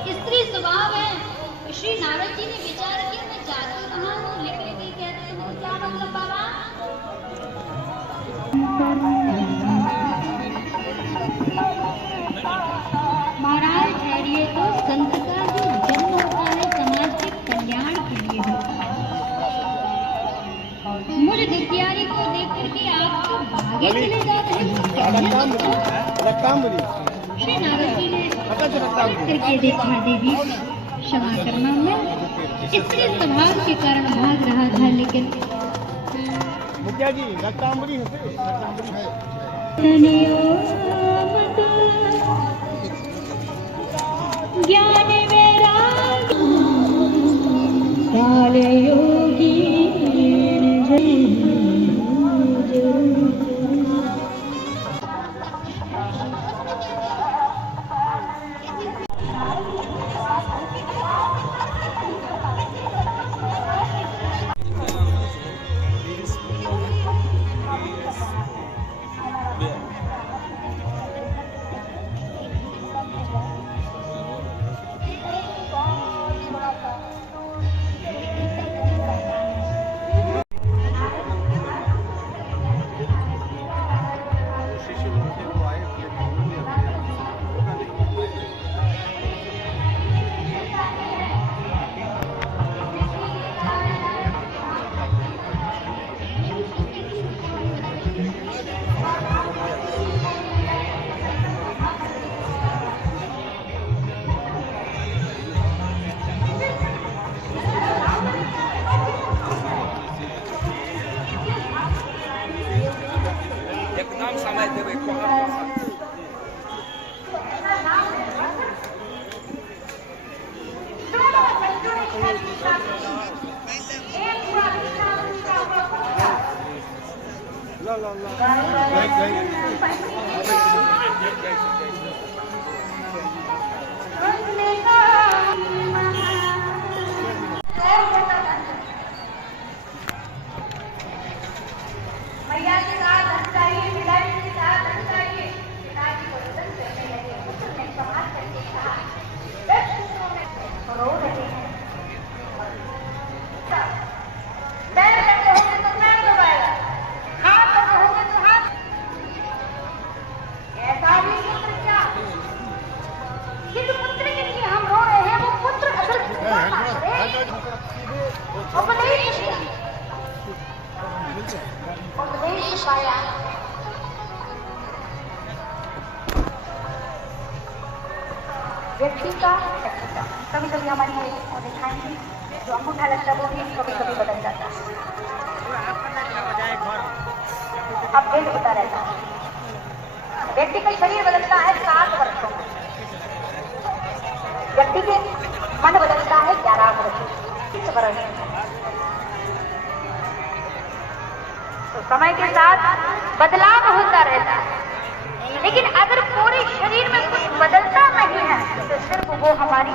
स्त्री स्वभाव है। श्री नारद जी ने विचार किया मैं जा तो रहा हूँ लेकिन ये कहते हो क्या मतलब बाबा? महाराज ठहरिए तो संत का जो जन्म होता है समाज के कल्याण के लिए होता है। मुझ दुखियारी को देख करके आप तो भागे चले जाते हैं। श्री नारद जी ने करके देखा देवी क्षमा करना मैं इसके स्वभाव के कारण भाग रहा था लेकिन मुखिया जी रक्तांबरी ज्ञान मेरा काले योगी एकदम समय देवे मैया के साथ हंस चाहिए, मिलाई के साथ हंस चाहिए। पिताजी को बदल करने लगे, पुत्र ने संभाल करके कहा, रो रहे हैं। पैर करते होंगे तो पैर दबाएगा, हाथ करते होंगे तो हाथ। ऐसा भी पुत्र क्या? जिस पुत्र के लिए हम रो रहे हैं वो पुत्र असल उपदेश पाया। व्यक्ति का कभी कभी हमारी दिखाएंगे जो अंगूठा लगता है वो भी कभी कभी बदल जाता है। अब डेट होता रहता है। व्यक्ति का शरीर बदलता है 7 वर्षों में, व्यक्ति के मन बदलता है 11 वर्ष। तो समय के साथ बदलाव होता रहता है, लेकिन अगर पूरे शरीर में कुछ बदलता नहीं है तो सिर्फ वो हमारी